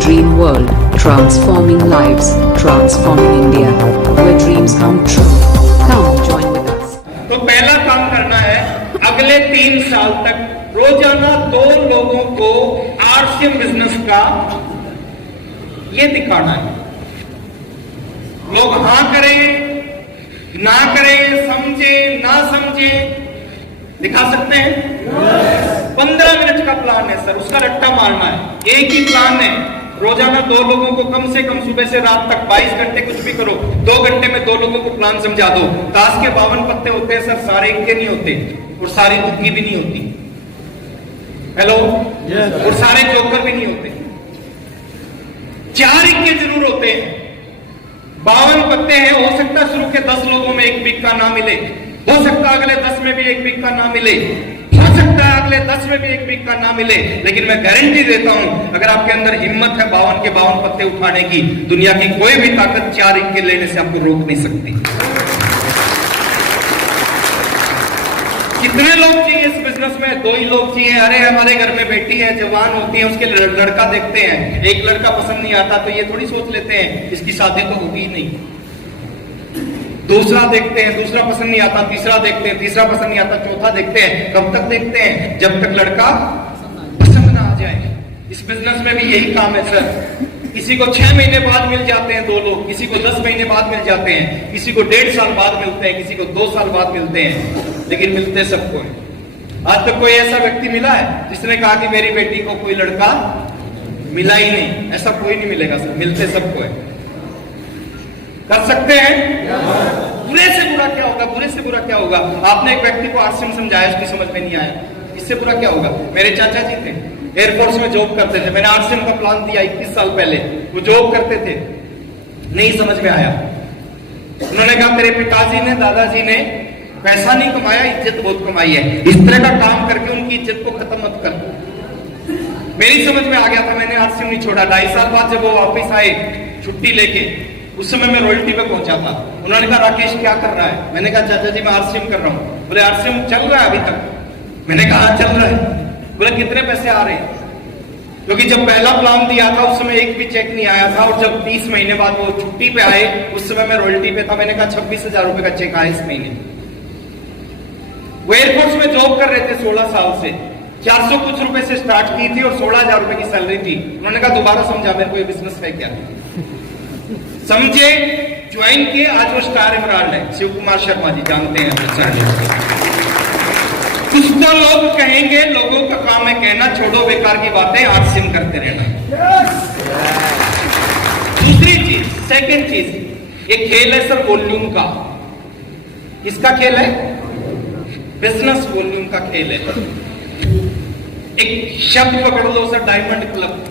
dream world, transforming lives, transforming India, where dreams come true. Come join with us. तो पहला काम करना है, अगले 3 साल तक रोजाना 2 लोगों को आरसीएम बिजनेस का ये दिखाना है। लोग हाँ करें ना करें, समझे ना समझे, दिखा सकते हैं। 15 मिनट का प्लान है सर, उसका रट्टा मारना है। एक ही प्लान है, रोजाना 2 लोगों को कम से कम सुबह से रात तक 22 घंटे कुछ भी करो, 2 घंटे में 2 लोगों को प्लान समझा दो। ताश के 52 पत्ते होते हैं सर, सारे इक्के नहीं होते और सारी बुक्की भी नहीं होती। हेलो, और सारे जोकर भी नहीं होते। 4 इक्के जरूर होते हैं। 52 पत्ते हैं, हो सकता है शुरू के 10 लोगों में एक बिक्का ना मिले, हो सकता है अगले 10 में भी एक बिक्का ना मिले, हो सकता है अगले 10 में भी एक बिक्का ना मिले, लेकिन मैं गारंटी देता हूं, अगर आपके अंदर हिम्मत है 52 के 52 पत्ते उठाने की, दुनिया की कोई भी ताकत 4 इक्के लेने से आपको रोक नहीं सकती। कितने लोग चाहिए इस बिजनेस में? 2 ही लोग चाहिए। अरे हमारे घर में बेटी है, जवान होती है, उसके लड़का देखते हैं, एक लड़का पसंद नहीं आता तो ये थोड़ी सोच लेते हैं इसकी शादी तो होगी ही नहीं। दूसरा देखते हैं, दूसरा पसंद नहीं आता, तीसरा देखते हैं, तीसरा पसंद नहीं आता, चौथा देखते हैं। कब तक देखते हैं? जब तक लड़का पसंद ना आ जाए। इस बिजनेस में भी यही काम है सर। किसी को 6 महीने बाद मिल जाते हैं 2 लोग, किसी को 10 महीने बाद मिल जाते हैं, किसी को 1.5 साल बाद मिलते हैं, किसी को 2 साल बाद मिलते हैं, लेकिन मिलते सबको है। आज तक कोई ऐसा व्यक्ति मिला है जिसने कहा कि मेरी बेटी को कोई लड़का मिला ही नहीं? ऐसा कोई नहीं मिलेगा सर, मिलते सबको है। कर सकते हैं? बुरे से बुरा क्या होगा? बुरे से बुरा क्या होगा? आपने एक व्यक्ति को आरसीएम समझाया, उसकी समझ में नहीं आया, इससे बुरा क्या होगा? मेरे चाचा जी थे, एयरफोर्स में जॉब करते थे, मैंने आरसीएम का प्लान दिया 21 साल पहले, वो जॉब करते थे, नहीं समझ में आया। उन्होंने कहा तेरे पिताजी ने, दादाजी ने पैसा नहीं कमाया, इज्जत बहुत कमाई है, इस तरह का काम करके उनकी इज्जत को खत्म मत कर। मेरी समझ में आ गया था, मैंने आरसीएम नहीं छोड़ा। 2.5 साल बाद जब वो वापस आए छुट्टी लेके, उस समय मैं रॉयल्टी पे पहुंचा था। उन्होंने कहा राकेश क्या कर रहा है? मैंने कहा चाचा जी मैं आरसीएम कर रहा हूं। बोले आरसीएम चल रहा है अभी तक? मैंने कहा चल रहा है। बोले कितने पैसे आ रहे हैं? क्योंकि जब पहला प्लान दिया था उस समय एक भी चेक नहीं आया था, और जब 30 महीने बाद वो छुट्टी पे आए उस समय मैं रॉयल्टी पे था। मैंने कहा 26,000 रुपए का चेक आया इस महीने। वो एयरफोर्स में जॉब कर रहे थे 16 साल से, 400 कुछ रुपए से स्टार्ट की थी और 16,000 रुपए की सैलरी थी। उन्होंने कहा दोबारा समझा मेरे को ये बिजनेस है क्या? समझे, ज्वाइन किए, आज वो स्टार इमरान है। शिव कुमार शर्मा जी जानते हैं। कुछ तो लोग कहेंगे, लोगों का काम है कहना, छोड़ो बेकार की बातें, आरसीएम करते रहना। दूसरी चीज, सेकंड चीज, एक खेल है सर वॉल्यूम का। किसका खेल है? बिजनेस वॉल्यूम का खेल है। एक शब्द पकड़ लो सर, डायमंड क्लब।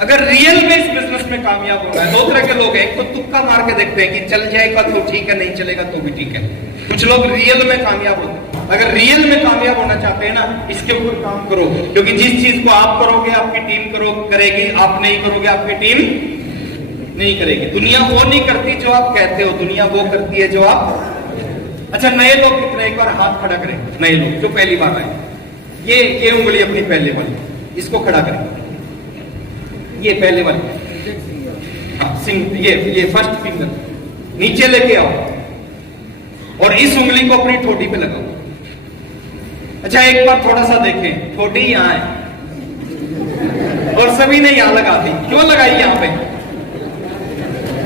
अगर रियल में इस बिजनेस में कामयाब होना है, 2 तरह के लोग हैं। एक तो तुक्का मार के देखते हैं कि चल जाएगा तो ठीक है, नहीं चलेगा तो भी ठीक है। कुछ लोग रियल में कामयाब होते हैं। अगर रियल में कामयाब होना चाहते हैं ना, इसके ऊपर काम करो, क्योंकि जिस चीज को आप करोगे आपकी टीम करेगी, आप नहीं करोगे आपकी टीम नहीं करेगी। दुनिया वो नहीं करती जो आप कहते हो, दुनिया वो करती है जो आप। अच्छा, नए लोग कितने, एक बार हाथ खड़ा करें नए लोग जो पहली बार आए। ये उंगली अपनी पहले वाली, इसको खड़ा करें। ये पहले वाली, हाँ, ये फर्स्ट फिंगर नीचे लेके आओ और इस उंगली को अपनी ठोडी पे लगाओ। अच्छा, एक बार थोड़ा सा देखें, ठोडी यहां है और सभी ने यहां लगा दी। क्यों लगाई यहां पे?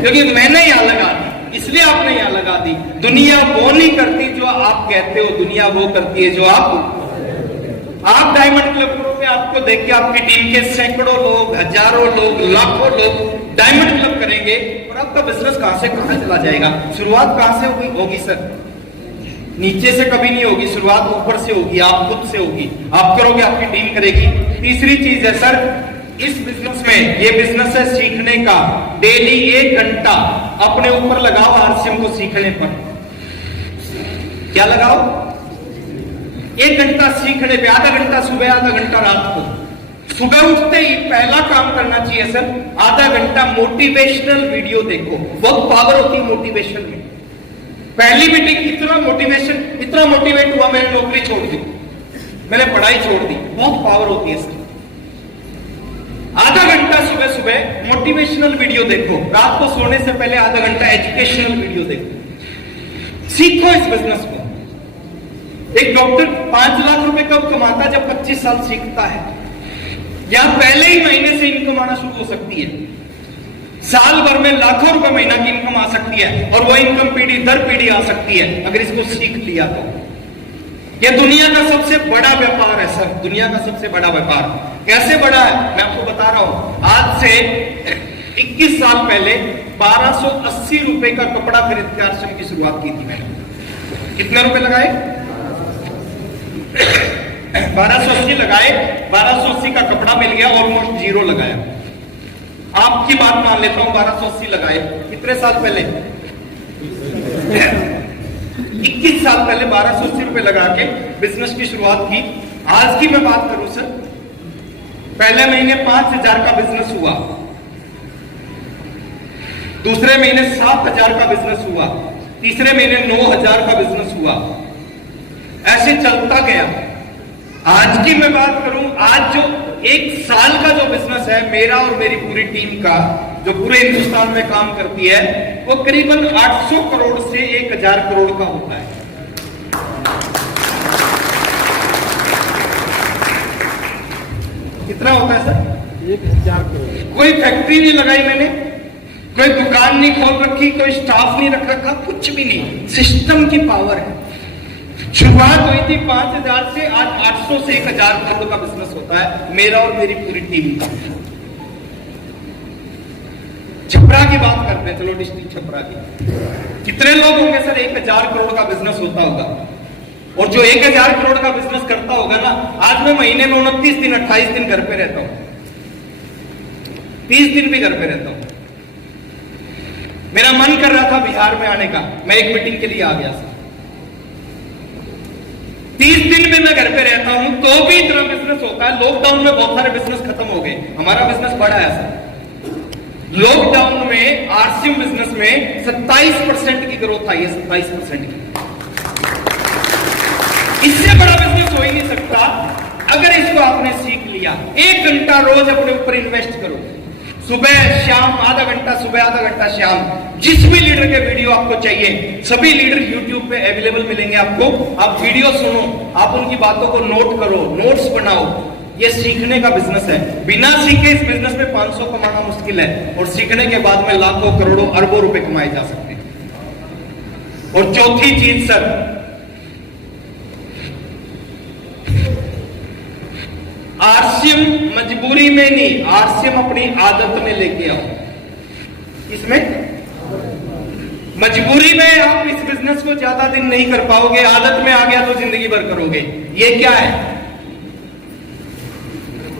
क्योंकि मैंने यहां लगा दी, इसलिए आपने यहां लगा दी। दुनिया वो नहीं करती जो आप कहते हो, दुनिया वो करती है जो आप डायमंड क्लब करोगे, आपको देख के आपकी टीम के सैकड़ों लोग, हजारों लोग, लाखों लोग डायमंड क्लब करेंगे, और आपका बिजनेस कहां से कहां चला जाएगा। शुरुआत कहां से होगी सर? नीचे से कभी नहीं होगी, शुरुआत ऊपर से होगी, आप खुद से होगी। आप करोगे, आपकी टीम करेगी। तीसरी चीज है सर, इस बिजनेस में, ये बिजनेस है सीखने का। डेली 1 घंटा अपने ऊपर लगाओ आरसीएम को सीखने पर। क्या लगाओ? 1 घंटा सीखने पे, आधा घंटा सुबह, आधा घंटा रात को। सुबह उठते ही पहला काम करना चाहिए सर, आधा घंटा मोटिवेशनल वीडियो देखो। बहुत पावर होती है मोटिवेशन में। पहली मीटिंग इतना मोटिवेट हुआ, मैंने नौकरी छोड़ दी, मैंने पढ़ाई छोड़ दी। बहुत पावर होती है सर। आधा घंटा सुबह सुबह सुबह मोटिवेशनल वीडियो देखो, रात को सोने से पहले आधा घंटा एजुकेशनल वीडियो देखो, सीखो इस बिजनेस को। एक डॉक्टर 5 लाख रुपए कब कमाता है? जब 25 साल सीखता है, या पहले ही महीने से इनकम आना शुरू हो सकती है। साल भर में लाखों रुपए महीना की इनकम आ सकती है, और वो इनकम पीढ़ी दर पीढ़ी आ सकती है अगर इसको सीख लिया तो। ये दुनिया का सबसे बड़ा व्यापार है सर, दुनिया का सबसे बड़ा व्यापार। कैसे बड़ा है मैं आपको बता रहा हूं। आज से 21 साल पहले 1280 रुपए का कपड़ा खरीद के आश्रम की शुरुआत की थी मैंने। कितने रुपए लगाए? 1280 लगाए, 1280 का कपड़ा मिल गया, ऑलमोस्ट जीरो लगाया। आपकी बात मान लेता हूं, 1280 लगाए। कितने साल पहले? 21 साल पहले 1280 रुपए लगा के बिजनेस की शुरुआत की। आज की मैं बात करूं सर, पहले महीने 5000 का बिजनेस हुआ, दूसरे महीने 7000 का बिजनेस हुआ, तीसरे महीने 9000 का बिजनेस हुआ, ऐसे चलता गया। आज की मैं बात करूं, आज जो 1 साल का जो बिजनेस है मेरा और मेरी पूरी टीम का, जो पूरे हिंदुस्तान में काम करती है, वो करीबन 800 करोड़ से 1000 करोड़ का होता है। कितना होता है सर? 1000 करोड़। कोई फैक्ट्री नहीं लगाई मैंने, कोई दुकान नहीं खोल रखी, कोई स्टाफ नहीं रख रखा, कुछ भी नहीं। सिस्टम की पावर है। शुरुआत हुई थी 5000 से, आज 800 से 1000 करोड़ का बिजनेस होता है मेरा और मेरी पूरी टीम का। छपरा की बात करते हैं, चलो डिस्ट्रिक्ट छपरा की। कितने लोग होंगे सर 1000 करोड़ का बिजनेस होता होगा? और जो 1000 करोड़ का बिजनेस करता होगा ना, आज मैं महीने में 29 दिन 28 दिन घर पे रहता हूं, 30 दिन भी घर पे रहता हूं। मेरा मन कर रहा था बिहार में आने का, मैं एक मीटिंग के लिए आ गया सर। 30 दिन में मैं घर पे रहता हूं तो भी इतना बिजनेस होता है। लॉकडाउन में बहुत सारे बिजनेस खत्म हो गए, हमारा बिजनेस बढ़ा है सर। लॉकडाउन में आरसीएम बिजनेस में 27% की ग्रोथ आई है, 27% की। इससे बड़ा बिजनेस हो ही नहीं सकता अगर इसको आपने सीख लिया। 1 घंटा रोज अपने ऊपर इन्वेस्ट करो, सुबह शाम आधा घंटा, सुबह आधा घंटा शाम। जिस भी लीडर के वीडियो आपको चाहिए, सभी लीडर YouTube पे अवेलेबल मिलेंगे आपको। आप वीडियो सुनो, आप उनकी बातों को नोट करो, नोट्स बनाओ। ये सीखने का बिजनेस है। बिना सीखे इस बिजनेस में 500 कमाना मुश्किल है, और सीखने के बाद में लाखों करोड़ों अरबों रुपए कमाए जा सकते हैं। और चौथी चीज सर, आरसीएम मजबूरी में नहीं, आरसीएम अपनी आदत में लेके आओ। इसमें मजबूरी में आप इस बिजनेस को ज्यादा दिन नहीं कर पाओगे, आदत में आ गया तो जिंदगी भर करोगे। ये क्या है?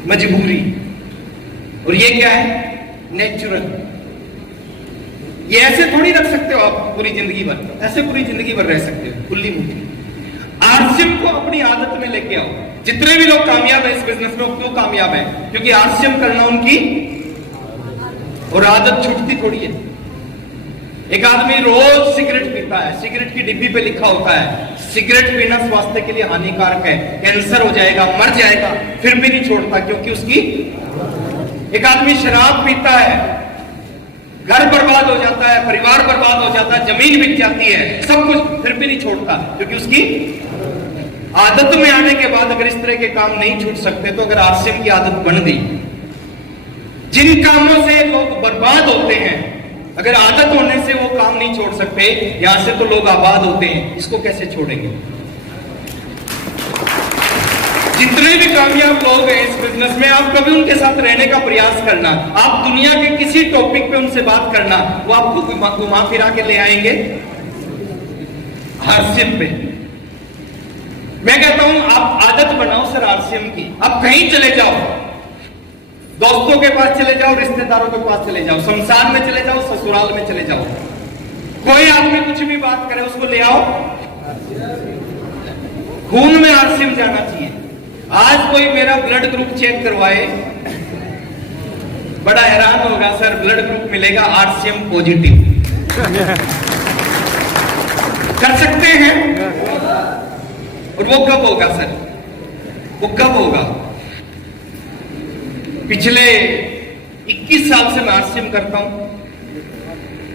मजबूरी। और ये क्या है? नेचुरल। ये ऐसे थोड़ी रख सकते हो आप पूरी जिंदगी भर, ऐसे पूरी जिंदगी भर रह सकते हो खुली मुट्ठी। आरसीएम को अपनी आदत में लेके आओ। जितने भी लोग कामयाब है इस बिजनेस में, क्यों कामयाब है? क्योंकि आरसीएम करना उनकी और आदत छूटती थोड़ी है। एक आदमी रोज सिगरेट पीता है, सिगरेट की डिब्बी पे लिखा होता है सिगरेट पीना स्वास्थ्य के लिए हानिकारक है, कैंसर हो जाएगा, मर जाएगा, फिर भी नहीं छोड़ता क्योंकि उसकी। एक आदमी शराब पीता है, घर बर्बाद हो जाता है, परिवार बर्बाद हो जाता है, जमीन बिक जाती है, सब कुछ, फिर भी नहीं छोड़ता क्योंकि उसकी आदत में आने के बाद अगर इस तरह के काम नहीं छूट सकते, तो अगर आरसीएम की आदत बन गई, जिन कामों से लोग बर्बाद होते हैं, अगर आदत होने से वो काम नहीं छोड़ सकते, यहां से तो लोग आबाद होते हैं, इसको कैसे छोड़ेंगे? जितने भी कामयाब लोग हैं इस बिजनेस में, आप कभी उनके साथ रहने का प्रयास करना, आप दुनिया के किसी टॉपिक पे उनसे बात करना, वो आपको घुमा फिरा के ले आएंगे आरसीएम पे। मैं कहता हूं आप आदत बनाओ सर आरसीएम की। आप कहीं चले जाओ, दोस्तों के पास चले जाओ, रिश्तेदारों के पास चले जाओ, शमशान में चले जाओ, ससुराल में चले जाओ, कोई आदमी कुछ भी बात करे उसको ले आओ, खून में आरसीएम जाना चाहिए। आज कोई मेरा ब्लड ग्रुप चेक करवाए, बड़ा हैरान होगा सर, ब्लड ग्रुप मिलेगा आरसीएम पॉजिटिव। कर सकते हैं? और वो कब होगा सर? वो कब होगा? पिछले 21 साल से मैं आरसीएम करता हूं।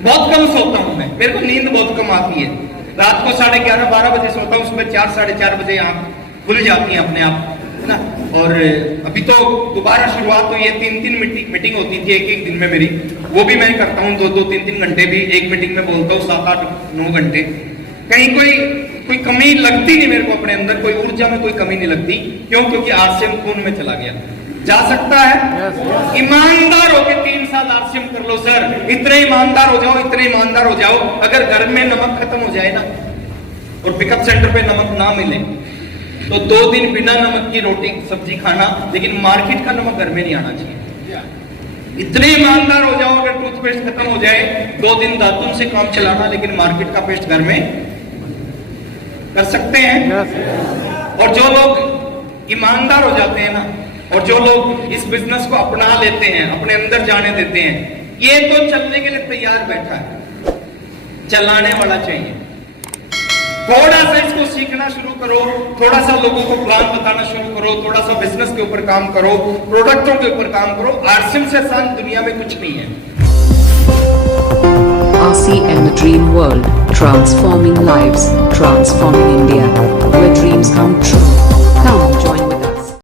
बहुत कम सोता हूं मैं, मेरे को नींद बहुत कम आती है। रात को 11:30-12 बजे सोता हूं, सुबह 4-4:30 बजे आंख खुल जाती है अपने आप, है ना। और अभी तो दोबारा शुरुआत हुई है, 3-3 मीटिंग होती थी एक दिन में मेरी, वो भी मैं करता हूँ 2-2, 3-3 घंटे भी एक मीटिंग में बोलता हूँ, 7-8-9 घंटे। कहीं कोई कमी लगती नहीं मेरे को अपने अंदर, कोई ऊर्जा में कोई कमी नहीं लगती। क्यों? क्योंकि आरसीएम खून में चला गया। जा सकता है ईमानदार होके 3 साल आरसीएम कर लो सर, इतने ईमानदार हो जाओ, इतने ईमानदार हो जाओ। अगर घर में नमक खत्म हो जाए ना और पिकअप सेंटर पे नमक ना मिले तो 2 दिन बिना नमक की रोटी सब्जी खाना, लेकिन मार्केट का नमक घर में नहीं आना चाहिए। इतने ईमानदार हो जाओ, अगर टूथपेस्ट खत्म हो जाए 2 दिन दातुन से काम चलाना, लेकिन मार्केट का पेस्ट घर में कर सकते हैं। और जो लोग ईमानदार हो जाते हैं ना, और जो लोग इस बिजनेस को अपना लेते हैं, अपने अंदर जाने देते हैं, ये तो चलने के लिए तैयार बैठा है, चलाने वाला चाहिए। थोड़ा सा इसको सीखना शुरू करो, थोड़ा सा लोगों को प्लान बताना शुरू करो, थोड़ा सा बिजनेस के ऊपर काम करो, प्रोडक्टों के ऊपर काम करो। आरसीएम से आसान दुनिया में कुछ नहीं है। RCM, a dream world, transforming lives, transforming India, where dreams come true.